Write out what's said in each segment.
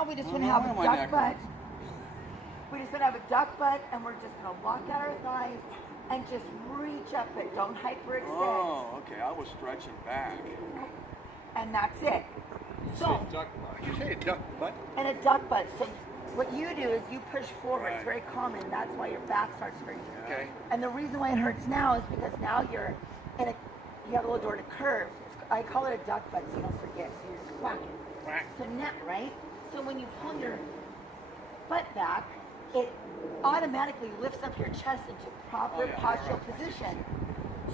now we just Oh, want to no, have why a am I duck neck butt. We just want to have a duck butt, and we're just going to lock out our thighs and just reach up it. Don't hyperextend. Oh, okay. I was stretching back. And that's it. So, Duck butt. Did you say a duck butt? and a duck butt. So what you do is you push forward. Right. It's very common. That's why your back starts hurting. Okay. And the reason why it hurts now is because now you have a little door to curve. I call it a duck butt so you don't forget. So you're just whacking. Whack. So now, right? So when you pull your butt back, it automatically lifts up your chest into proper postural position.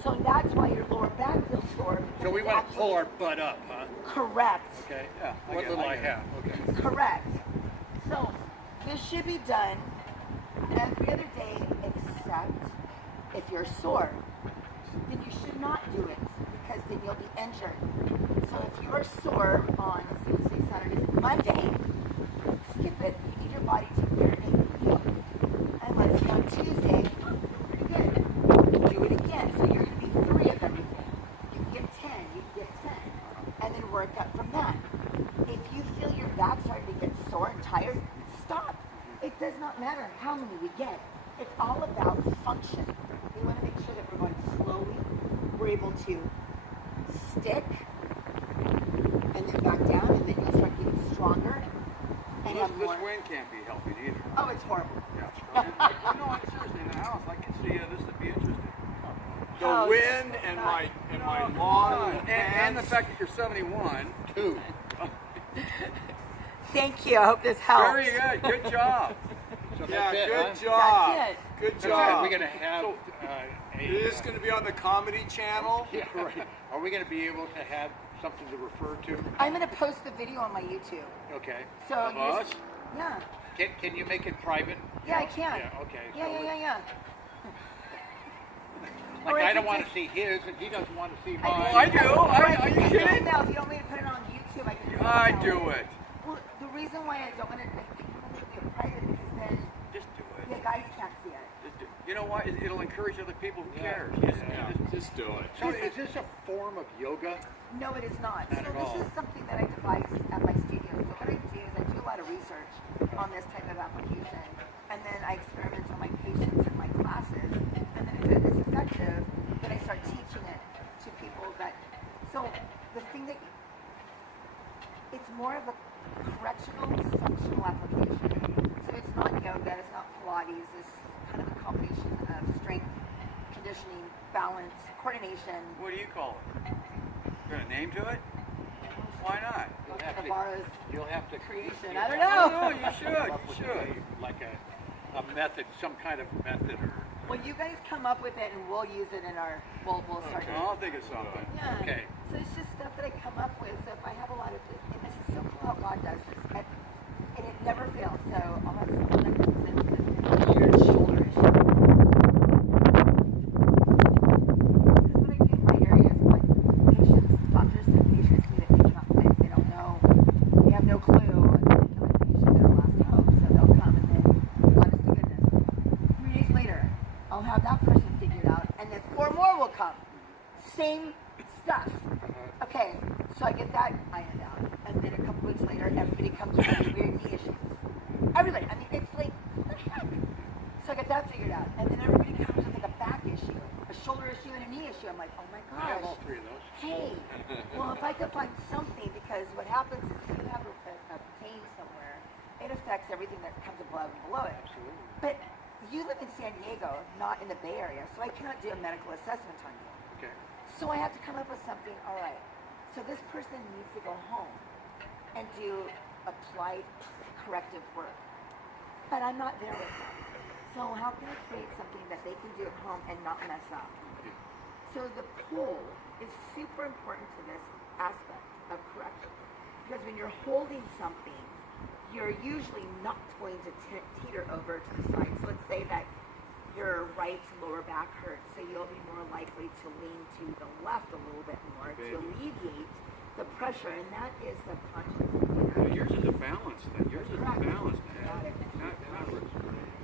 So that's why your lower back feels sore. So we want to pull our butt up, huh? Correct. Okay. Yeah, I What get it, little I I get it. have. Okay. Correct. So this should be done every other day except if you're sore. Then you should not do it because then you'll be injured. So if you are sore on, let's say Saturday, Monday, skip it. You need your body to marinate and heal. And let's say on Tuesday, pretty good. Do it again. So you're going to be 3 of everything. You can get 10, you can get 10. And then work up from that. If you feel your back starting to get sore and tired, stop. It does not matter how many we get. It's all about function. We want to make sure that we're going slowly. We're able to stick and then back down, and then you'll start getting stronger and have This more. wind can't be helping either. Oh, it's horrible. Yeah. You know, seriously, in the house, I can see this would be interesting. The Oh, wind it's and not- my lawn And the fact that you're 71. Two. Thank you. I hope this helps. Very good. Good job. So Yeah, that's it, good huh? job. That's it. Good So job. are we going to have It is going to be on the Comedy Channel. yeah, right. Are we going to be able to have something to refer to? I'm going to post the video on my YouTube. Okay. So Of you us? yeah. Can you make it private? Yeah, I can. Yeah, okay. Yeah, So yeah. Like Or if I you don't want to just- see his, and he doesn't want to see I mine. I do. Are you kidding? No, if you want me to put it on YouTube, I can do it. I now. do it. Well, the reason why I don't want to make it private is then Just do the it. guys can't see it. Just do. You know what? It'll encourage other people who care. Just do it. So is this a form of yoga? No, it is not. Not So at all. this is something that I devised at my studio. So what I do is I do a lot of research on this type of application, and then I experiment on my patients in my classes, and then if it is effective, then I start teaching it to people that. So the thing that it's more of a correctional functional application. So it's not yoga, it's not Pilates. It's kind of a combination of strength, conditioning, balance, coordination. What do you call it? Got a name to it? Why not? You'll have to Creation. you'll I don't have know. No, you should. come up You with should. like a method, some kind of method, or Well, you guys come up with it, and we'll use it in our. We'll start. Okay. I'll think of something. Yeah. Okay. So it's just stuff that I come up with. So if I have a lot of, and this is so cool how God does this, and it never fails. So I'll have someone that comes in with a weird shoulder issue. Because what I do in my area is when patients, doctors and patients see that they cannot fix, they don't know, they have no clue, and they feel like patient their last hope. So they'll come and then, honest to goodness, 3 days later, I'll have that person figured out, and then 4 more will come. Same stuff. Okay, so I get that ironed out, and then a couple weeks later, everybody comes with these weird knee issues. Everybody. I mean, it's like, what the heck? So I get that figured out, and then everybody comes with like a back issue, a shoulder issue, and a knee issue. I'm like, oh my I have all gosh. 3 of those. Hey, well, if I could find something, because what happens is if you have a pain somewhere, it affects everything that comes above and below it. Absolutely. But you live in San Diego, not in the Bay Area, so I cannot do a medical assessment on you. Okay. So I have to come up with something, all right, so this person needs to go home and do applied corrective work. But I'm not there with them. So how can I create something that they can do at home and not mess up? So the pull is super important to this aspect of correction. Because when you're holding something, you're usually not going to teeter over to the side. So let's say that your right lower back hurts, so you'll be more likely to lean to the left a little bit more to alleviate the pressure, and that is subconscious. Well, yours is a balance thing. Yours is a Correct. balance thing. Got it.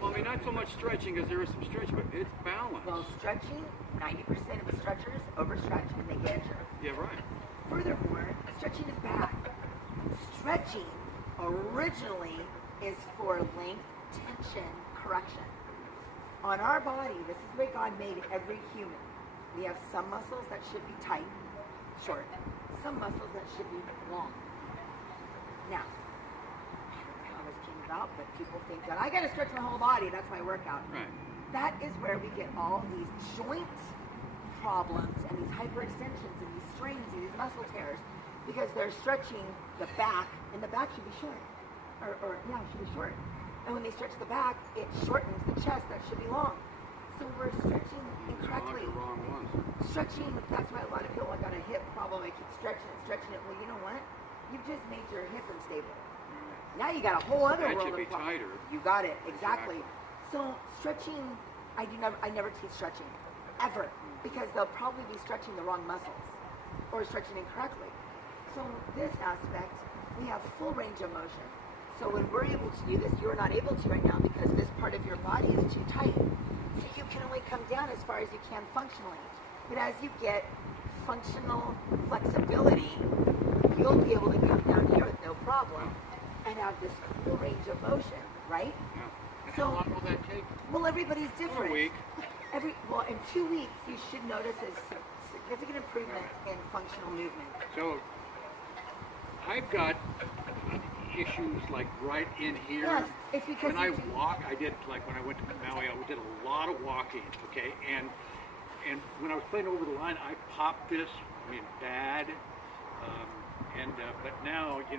Well, I mean, not so much stretching, because there is some stretch, but it's balance. Well, stretching, 90% of the stretchers overstretch and they get injured. Yeah, right. Furthermore, stretching is bad. Stretching originally is for length tension correction. On our body, this is the way God made every human. We have some muscles that should be tight, short, some muscles that should be long. Now, I don't know how this came about, but people think that I gotta stretch my whole body, that's my workout. Right. That is where we get all these joint problems and these hyperextensions and these strains and these muscle tears because they're stretching the back, and the back should be short. Or yeah, it should be short. And when they stretch the back, it shortens the chest that should be long. So we're stretching incorrectly. The wrong ones. Stretching, that's why a lot of people, I got a hip problem, I keep stretching it. Well, you know what? You've just made your hip unstable. Now you got a whole other That world should of be problems. tighter. You got it, exactly. So stretching, I never teach stretching, ever, because they'll probably be stretching the wrong muscles or stretching incorrectly. So this aspect, we have full range of motion. So when we're able to do this, you're not able to right now because this part of your body is too tight. So you can only come down as far as you can functionally. But as you get functional flexibility, you'll be able to come down here with no problem and have this full range of motion, right? Yeah. And So- how long will that take? Well, everybody's For different. a week. In 2 weeks, you should notice a significant improvement in functional movement. So I've got issues like right in here. Yes, it's because when I you do- walk, I did like when I went to Maui, I did a lot of walking. Okay, and when I was playing over the line, I popped this. I mean, bad. But now it's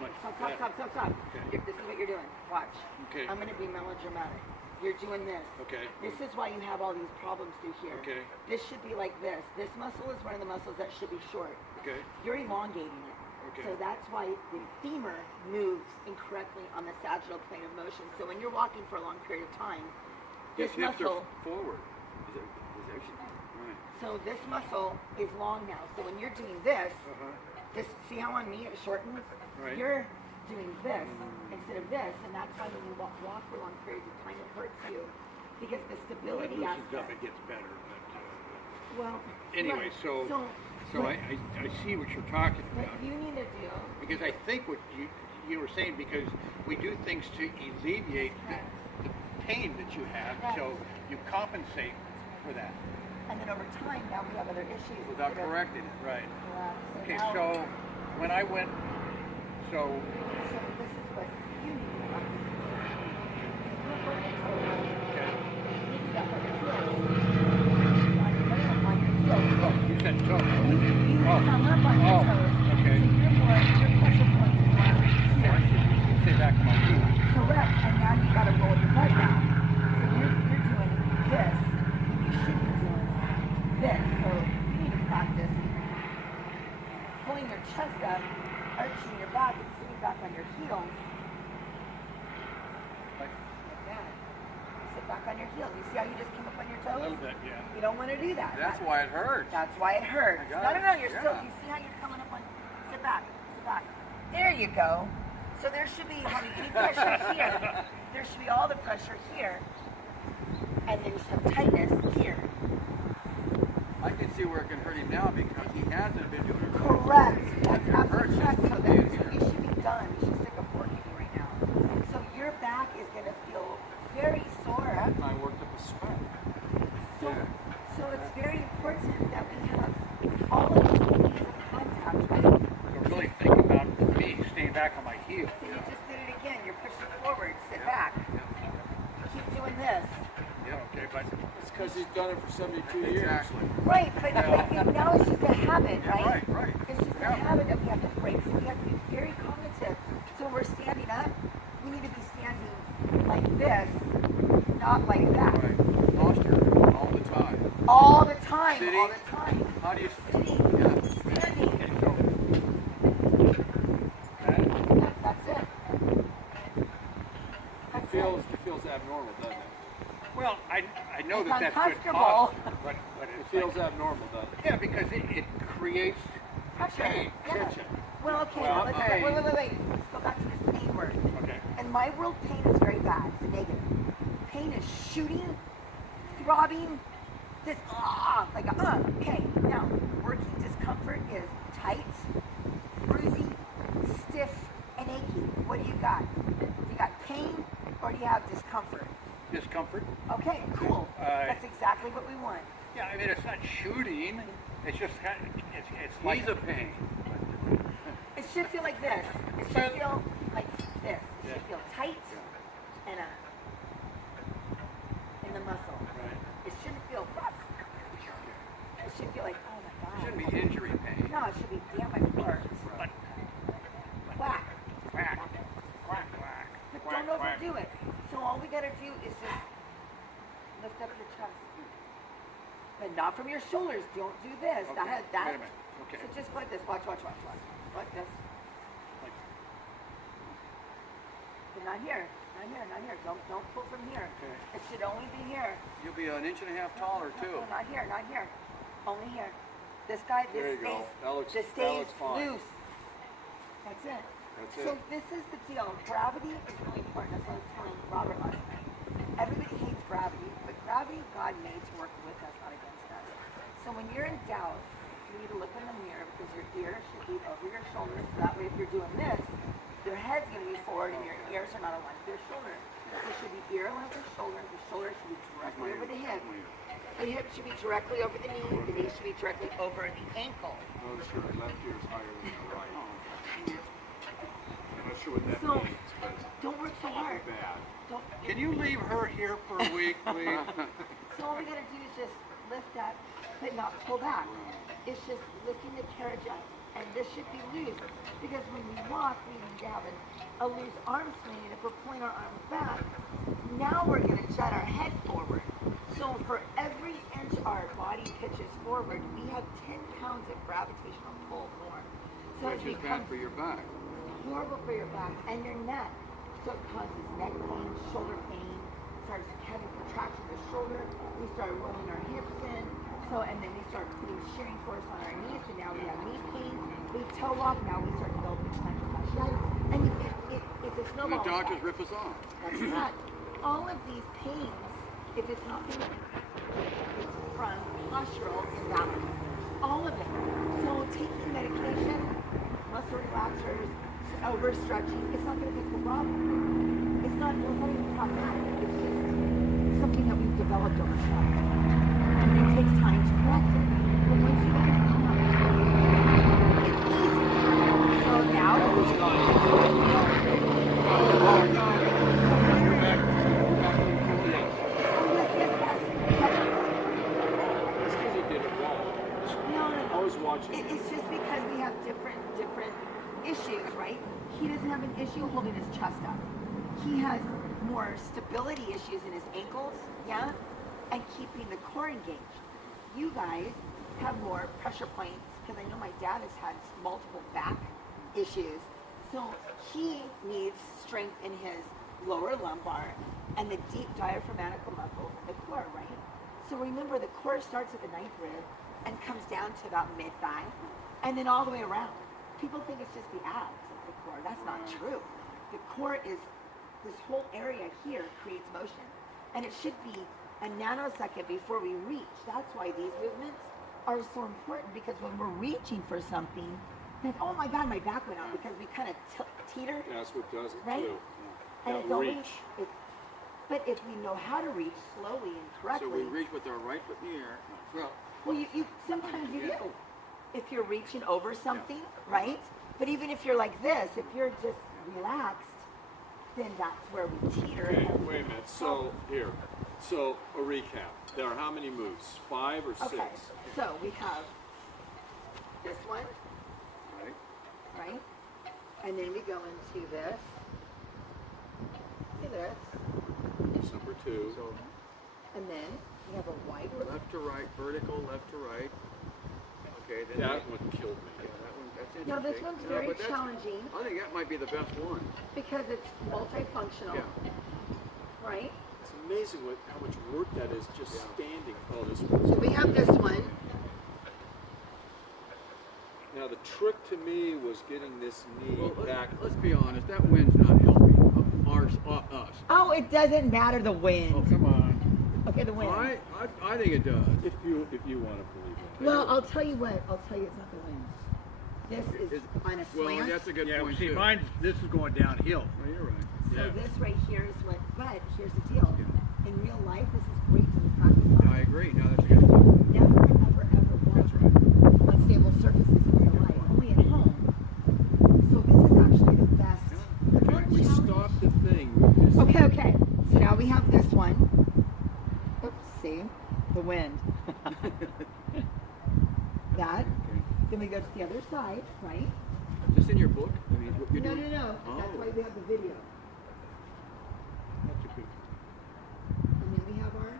much better. Stop. Okay. This is what you're doing. Watch. Okay. I'm going to be melodramatic. You're doing this. Okay. This is why you have all these problems through here. Okay. This should be like this. This muscle is one of the muscles that should be short. Okay. You're elongating it. Okay. So that's why the femur moves incorrectly on the sagittal plane of motion. So when you're walking for a long period of time, this His hips muscle, are forward. Right. so this muscle is long now. So when you're doing this, Uh-huh. this, see how on me it shortens? Right. You're doing this instead of this, and that's why when you walk for long periods of time, it hurts you. Because the When it stability loosens up, aspect. it gets better. Well, Anyway, right. so what I see what you're talking what about. you need to do, Because I think what you were saying, because we do things to alleviate the pain that you have, Right. so you compensate for that and then over time, now we have other issues. without instead of- correcting it. Right. Yeah, Okay, now- so when I went, so So this is what you need to practice. You're working totally. okay, You need to get on your heels. On your heels. you said toe. You Oh. come up on your Oh, toes. okay. So your pressure points are more here. You say back on my feet. Correct. And now you got to roll your butt down. So you're doing this. You should be doing this. So you need to practice pulling your chest up, arching your back, and sitting back on your heels. Like Like that. Sit back on your heels. You see how you just came up on your a toes? little bit, yeah. You don't want to do that. That's why it hurts. That's why it hurts. I got No, it. no, you're still, Yeah. you see how you're coming up on, sit back. There you go. So there should be hardly any pressure here. There should be all the pressure here. And then you should have tightness here. I can see where it can hurt him now because he hasn't been doing it. Correct. That's It hurts absolutely correct. just So to then be here. you should be done. You should stick a fork in you right now. So your back is going to feel very sore. I worked up a sweat. So, so it's very important that we have all of these points of contact, right? So really think about me staying back on my heels. So you just did it again. You're pushing forward. Sit back. Keep doing this. Yeah, okay, but It's because he's done it for 72 years. Exactly. Right, but now it's just a habit, right? Right. It's just a Yeah. habit that we have to break. So we have to be very cognitive. So when we're standing up, we need to be standing like this, not like that. Right. Posture all the time. All the time. Sitting. All the time. How do you Sitting. Yeah. Standing. okay, so Yeah, that's it. It That's feels abnormal, doesn't it? well, I know It's that that's good uncomfortable. posture, but It it's feels like, abnormal, doesn't it? yeah, because it creates pressure. pain. Yeah. Tension. Well, okay. Well, now let's okay. wait. Let's go back to this pain word. Okay. In my world, pain is very bad. It's a negative. Pain is shooting, throbbing, this like a Okay, now working discomfort is tight, bruising, stiff, and achy. What got? You got pain or do you have discomfort? Discomfort. Okay, cool. That's exactly what we want. Yeah, I mean, it's not shooting. It's just kind of, it's like He's a pain. It should feel like this. It should feel like this. It should feel tight and in the muscle. Right. It shouldn't feel rough. It should feel like, oh my It god. shouldn't be injury pain. No, it should be damn my hurts. But Whack. quack, quack, quack, But quack, don't quack. overdo it. So all we gotta do is just lift up your chest. But not from your shoulders. Don't do this. Okay, That. wait a minute. Okay. So just go like this. Watch. Like this. Like, But not here. Not here. Don't pull from here. Okay. It should only be here. You'll be an inch and a half taller too. No, not here. Only here. This guy, There this you go. stays, That looks- this that stays looks fine. loose. That's it. That's So it. this is the deal. Gravity is really important. That's what I was telling Robert last night. Everybody hates gravity, but gravity God made to work with us, not against us. So when you're in doubt, you need to look in the mirror because your ear should be over your shoulders. So that way if you're doing this, your head's going to be forward and your ears are not aligned with your shoulder. So it should be ear aligned with shoulder. The shoulder should be directly over the hip. The hip should be directly over the knee. The knee should be directly over the ankle. Oh, sure. Left ear is higher than the right. I'm not sure what that So, means, but don't work so hard. bad. Don't, can you leave her here for a week, please? So all we gotta do is just lift that, but not pull back. It's just lifting the carriage up. And this should be loose. Because when we walk, we need to have a loose arm swing. And if we're pulling our arms back, now we're gonna jut our head forward. So for every inch our body pitches forward, we have 10 pounds of gravitational pull more. So it Which is bad becomes for your back. horrible for your back and your neck. So it causes neck pain, shoulder pain, starts having contraction of the shoulder. We start rolling our hips in. So, and then we start putting shearing force on our knees. So now we have knee pain. We toe walk. Now we start developing plantar fasciitis. And it's a And snowball. the doctors effect. rip us off. That's right. All of these pains, if it's not being, it's from postural imbalance. All of it. So taking medication, muscle relaxers, overstretching, it's not going to fix the problem. It's not even problematic. It's just something that we've developed over time. And it takes time to correct it. But once you understand it's easy. So now, It's because he did it wrong. I was watching. It's just because we have different issues, right? He doesn't have an issue holding his chest up. He has more stability issues in his ankles, yeah, and keeping the core engaged. You guys have more pressure points because I know my dad has had multiple back issues. So he needs strength in his lower lumbar and the deep diaphragmatical muscles in the core, right? So remember, the core starts at the ninth rib and comes down to about mid-thigh and then all the way around. People think it's just the abs of the core. That's not true. The core is, this whole area here creates motion. And it should be a nanosecond before we reach. That's why these movements are so important, because when we're reaching for something, then, oh my God, my back went out because we kind of teeter, That's what does it right? too. And That it's always, reach. but if we know how to reach slowly and So correctly, we reach with our right foot in the air. well, you sometimes you do. If you're reaching over something, right? But even if you're like this, if you're just relaxed, then that's where we teeter. Okay, wait a minute. So here, so a recap. There are how many moves? 5 or 6? Okay, so we have this one, Right. right? And then we go into this. See this. That's number 2. So And then we have a wide left to right, vertical, left to right. Okay, then That one killed me. yeah, that one, that's interesting. Now this one's Yeah, very but that's- challenging I think that might be the best one. because it's multifunctional, Yeah. right? It's amazing how much work that is just standing. Oh, this So one's. we have this one. Now the trick to me was getting this knee Well, back. let's be honest, that wind's not helping us. Oh, it doesn't matter the wind. Oh, come on. Okay, the wind. I think it does. If you want to believe it. Well, I'll tell you what. I'll tell you it's not the wind. this is on a Well, slant. that's a good Yeah, point see, too. this is going downhill. Oh, you're right. So Yeah. this right here is what, but here's the deal. In real life, this is great to practice on. I agree. No, that's a good point. Never, ever, ever walk That's right. on stable surfaces in real life, only at home. So this is actually the best. The more We challenge- stopped the thing. We just, Okay. So now we have this one. Oops, see? The wind. That. Okay. Then we go to the other side, right? Is this in your book? I mean, what you're No, doing? no, no. That's Oh. why we have the video. That's a good. And then we have our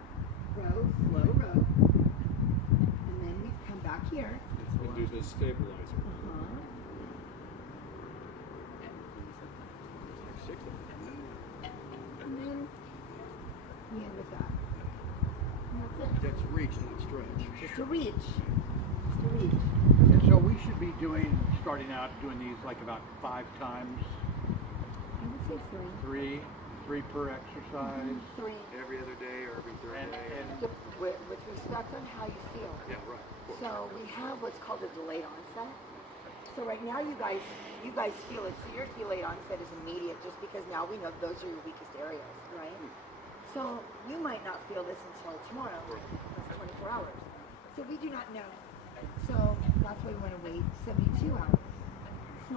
row, slow row. And then we come back here. That's the and do last the one. stabilizer. Like 6 of them. And then we end with that. And that's it. That's reach, not stretch. Just a reach. Just a reach. And so we should be starting out doing these like about 5 times, I would say three per exercise. 3. Every other day or every third And, day. and With respect on how you feel. Yeah, right. Of course. So we have what's called a delayed onset. So right now you guys feel it. So your delayed onset is immediate just because now we know those are your weakest areas, right? So you might not feel this until tomorrow. That's 24 hours. So we do not know. So that's why we want to wait 72 hours. So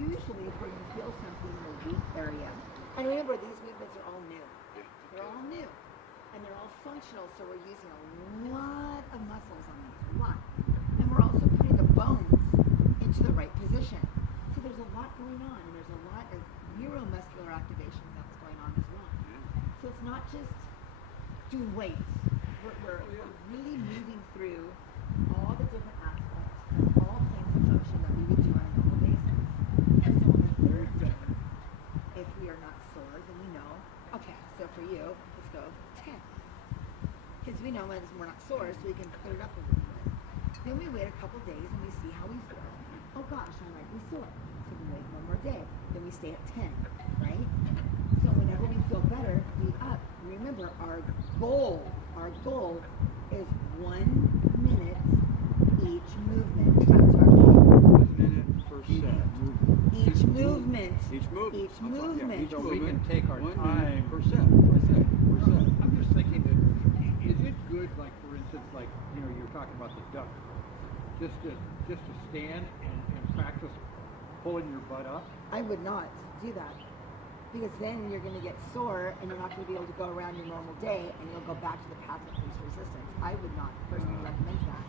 usually if you feel something in the weak area, and remember these movements are all new. Yeah. They're all new. And they're all functional, so we're using a lot of muscles on these, a lot. And we're also putting the bones into the right position. So there's a lot going on, and there's a lot of neuromuscular activation that's going on as well. So it's not just doing weights. We're really moving through all the different aspects of all kinds of motion that we would do on a normal basis. And so on the third day, if we are not sore, then we know, okay, so for you, let's go 10. Because we know when we're not sore, so we can put it up a little bit. Then we wait a couple days and we see how we feel. Oh gosh, I might be sore. So we wait one more day. Then we stay at 10, right? So whenever we feel better, we up. Remember, our goal is 1 minute each movement. That's our goal. 1 minute per set. Each movement. Each movement. Each I'm sorry, yeah, movement. each So we can movement, take our 1 time. minute per set. Per set. Per set. I'm just thinking that is it good, like for instance, like you're talking about the duck, just to stand and practice pulling your butt up. I would not do that. Because then you're going to get sore and you're not going to be able to go around your normal day and you'll go back to the path of least resistance. I would not personally recommend that.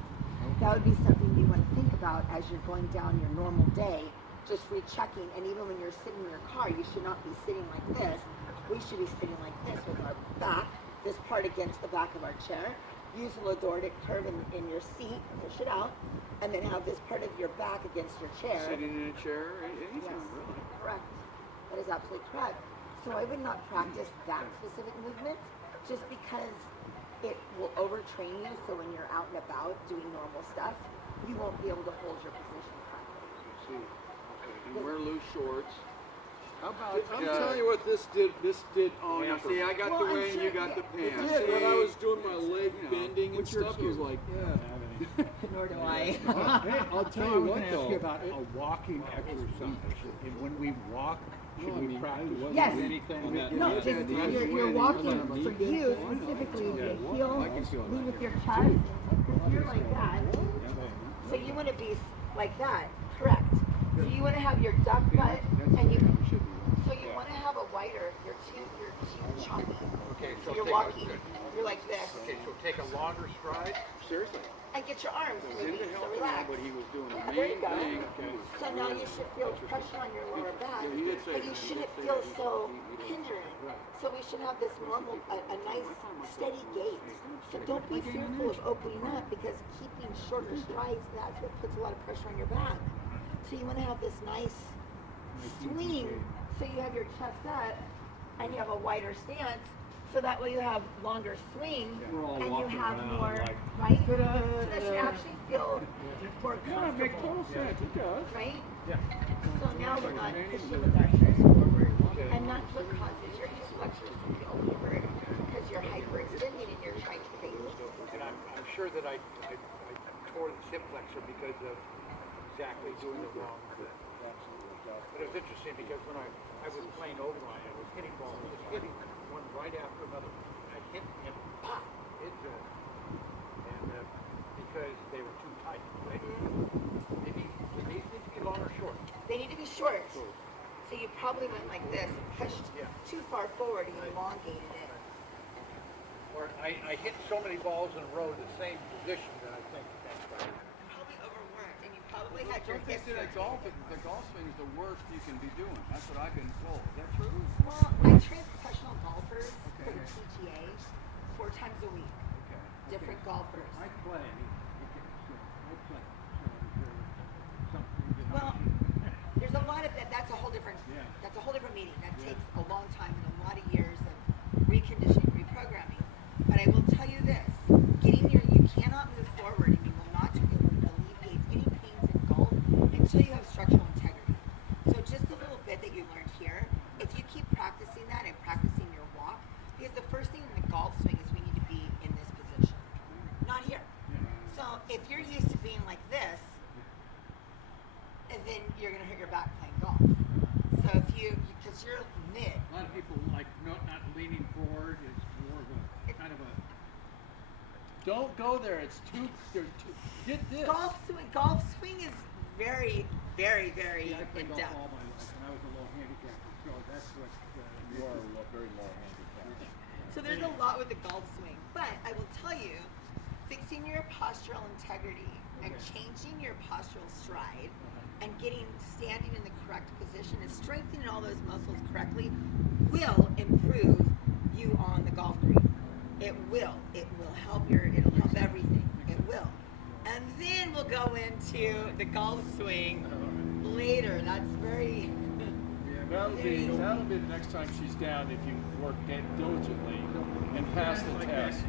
That would be something you want to think about as you're going down your normal day, just rechecking. And even when you're sitting in your car, you should not be sitting like this. We should be sitting like this with our back, this part against the back of our chair. Use the lordotic curve in your seat, push it out, and then have this part of your back against your chair. Sitting in a chair, anytime, Yes, really. correct. That is absolutely correct. So I would not practice that specific movement just because it will overtrain you. So when you're out and about doing normal stuff, you won't be able to hold your position correctly. I see. Okay. And wear loose shorts. How about I'm telling you what this did. Oh, now see, I got Well, the I'm way and sure- you got the yeah, it pants. Yeah, when I See? was doing my leg You know, bending and what's your stuff, it was excuse? like, yeah. Nor do I. Hey, I'll tell I you was what going to ask you though. about a walking exercise. And when we walk, should we practice Yes. anything? On that- No, Yeah, just yeah, yeah. you're walking Yeah. for you specifically. Yeah. The heel, I can feel lead that, with your chest. If you're like that, so you want to be like that, correct? So you want to have your duck butt, and you. So you want to have a wider. You're too chunky. Okay, So you're walking. You're like this, Okay, so take a longer stride. Seriously. and get your arms It moving. didn't So help relax. but he was doing the Yeah, there you main go. thing. So now you should feel pressure on your lower back, Yeah, he did say but you that. He shouldn't did say feel that. so He hindering. So we should have this normal, a nice steady gait. So don't be fearful of opening up because keeping shorter strides, that's what puts a lot of pressure on your back. So you want to have this nice swing, so you have your chest up and you have a wider stance. So that way you have longer swing We're all and you walking have around more, like- right? So that should actually feel more Yeah, it makes comfortable, total sense. It does. right? Yeah. So now we're not pushing with our hips forward. And that's what causes your hip flexors to feel weird because you're hyperextending and you're trying to create. And I'm sure that I tore the hip flexor because of exactly doing the wrong thing. But it was interesting because when I was playing Overline, I was hitting balls, just hitting one right after another. I hit and pop, it goes. And because they were too tight, right? They need to be long or short. They need to be short. So you probably went like this and pushed too far forward and elongated it. Or I hit so many balls in a row in the same position that I think that's right. Probably overworked, and you probably had your Don't they say history. that the golf swing is the worst you can be doing? That's what I've been told. Is that true? Well, I train professional golfers for the PGA 4 times a week. Okay. Different golfers. I play. I play. So something that Well, there's a lot of that. That's a whole different. Yeah. That's a whole different meeting. That takes a long time and a lot of years of reconditioning, reprogramming. But I will tell you this: you cannot move forward, and you will not alleviate any pains in golf until you have structural integrity. So just a little bit that you learned here, if you keep practicing that and practicing your walk, because the first thing in the golf swing is we need to be in this position, not here. So if you're used to being like this, and then you're gonna hurt your back playing golf. So if because you're mid. a lot of people like not leaning forward. It's more of a kind of a. Don't go there. It's too. Get this. Golf swing is very, very, very I played in golf depth. all my life, and I was a low handicapper, so that's what. You are very low handicap. So there's a lot with the golf swing, but I will tell you, fixing your postural integrity and changing your postural stride and standing in the correct position and strengthening all those muscles correctly will improve you on the golf green. It will. It will help it'll help everything. It will. And then we'll go into the golf swing later. That's very That'll be the next time she's down if you work diligently and pass the test.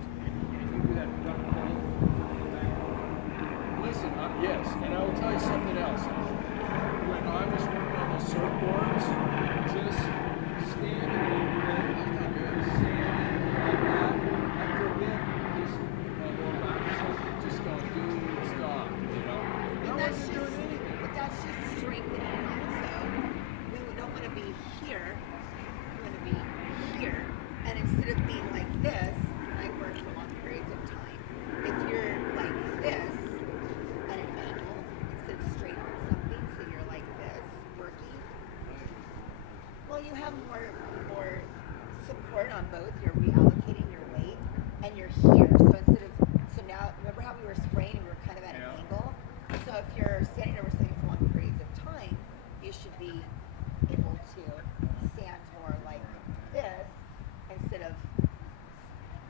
Listen, yes, and I will tell you something else. When I was working on the surfboards, just standing like that, after a bit, just going, dude, stop, you know? But I that's wasn't doing just, anything. but that's just strengthening also. We don't want to be here. We want to be here. And instead of being like this, I work for long periods of time. If you're like this at an angle instead of straight on something, so you're like this, working, well, you have more support on both. You're reallocating your weight, and you're here. So now, remember how we were spraying and we were kind of at an angle? So if you're standing over something for long periods of time, you should be able to stand more like this instead of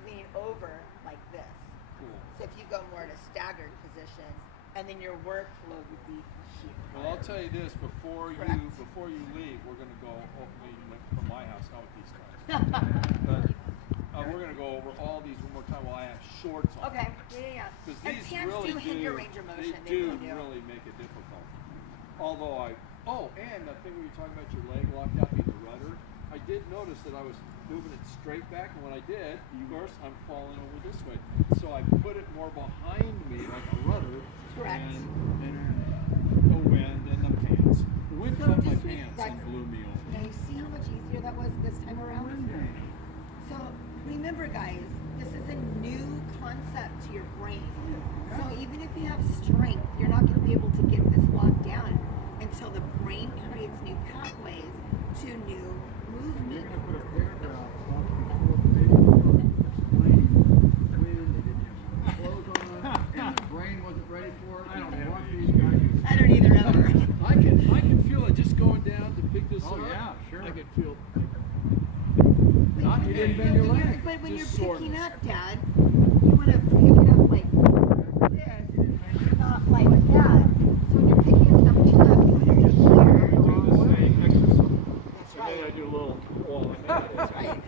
leaning over like this. So if you go more to staggered positions, and then your workflow would be here. Well, I'll tell you this: before you leave, we're going to go from my house, not with these guys. But we're going to go over all these one more time while I have shorts on. Okay. Yeah. Because And these pants really do hinder range of motion. They do really do. really make it difficult. Although and the thing where you're talking about your leg locked up in the rudder, I did notice that I was moving it straight back, and when I did, of course, I'm falling over this way. So I put it more behind me like a rudder. Correct. And the wind and the pants. The wind So cut my just pants and blew me over. Now you see how much easier that was this time around? So remember guys, this is a new concept to your brain. So even if you have strength, you're not going to be able to get this locked down until the brain creates new pathways to new movement. Put a paragraph up before the video playing when they didn't have clothes on and the brain wasn't ready for it. I don't want these guys. I don't either ever. I can feel it just going down to pick this Oh, up. yeah, sure. I can feel. Not you didn't bend your leg. But when Just you're picking soreness. up, Dad, you want to pick it up like this, not like that. So when you're picking something up, you're here. Do the same exercise. That's And then I right. do a little wall. And then That's right.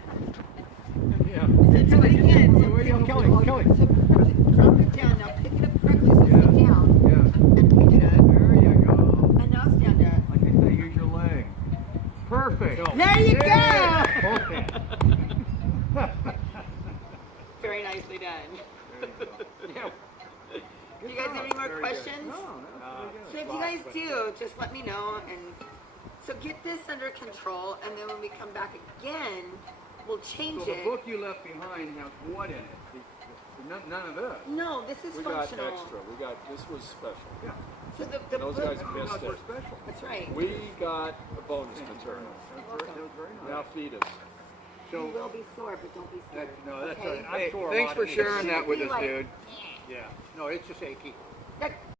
yeah. So do it again. So Where you go, Kelly? Kelly. So drop it down. Now pick it up correctly. So sit down Yeah. and pick it up. There you go. And now stand up. Like I say, use your leg. Perfect. There you go. Okay. Very nicely done. Yeah. Do you guys have any more questions? No, that's pretty good. So if you guys do, just let me know. And so get this under control, and then when we come back again, we'll change So the it. book you left behind has what in it? None of this. No, this is We got functional. extra. This was special. Yeah. So the Those book, guys missed Not for it. special. that's right. We got a bonus material. That was very nice. Now feed us. You will be sore, but don't be scared. No, that's okay? all right. I'm sure a Thanks lot for of you- sharing that with Be us, like, dude. Yeah. No, it's just achy. That,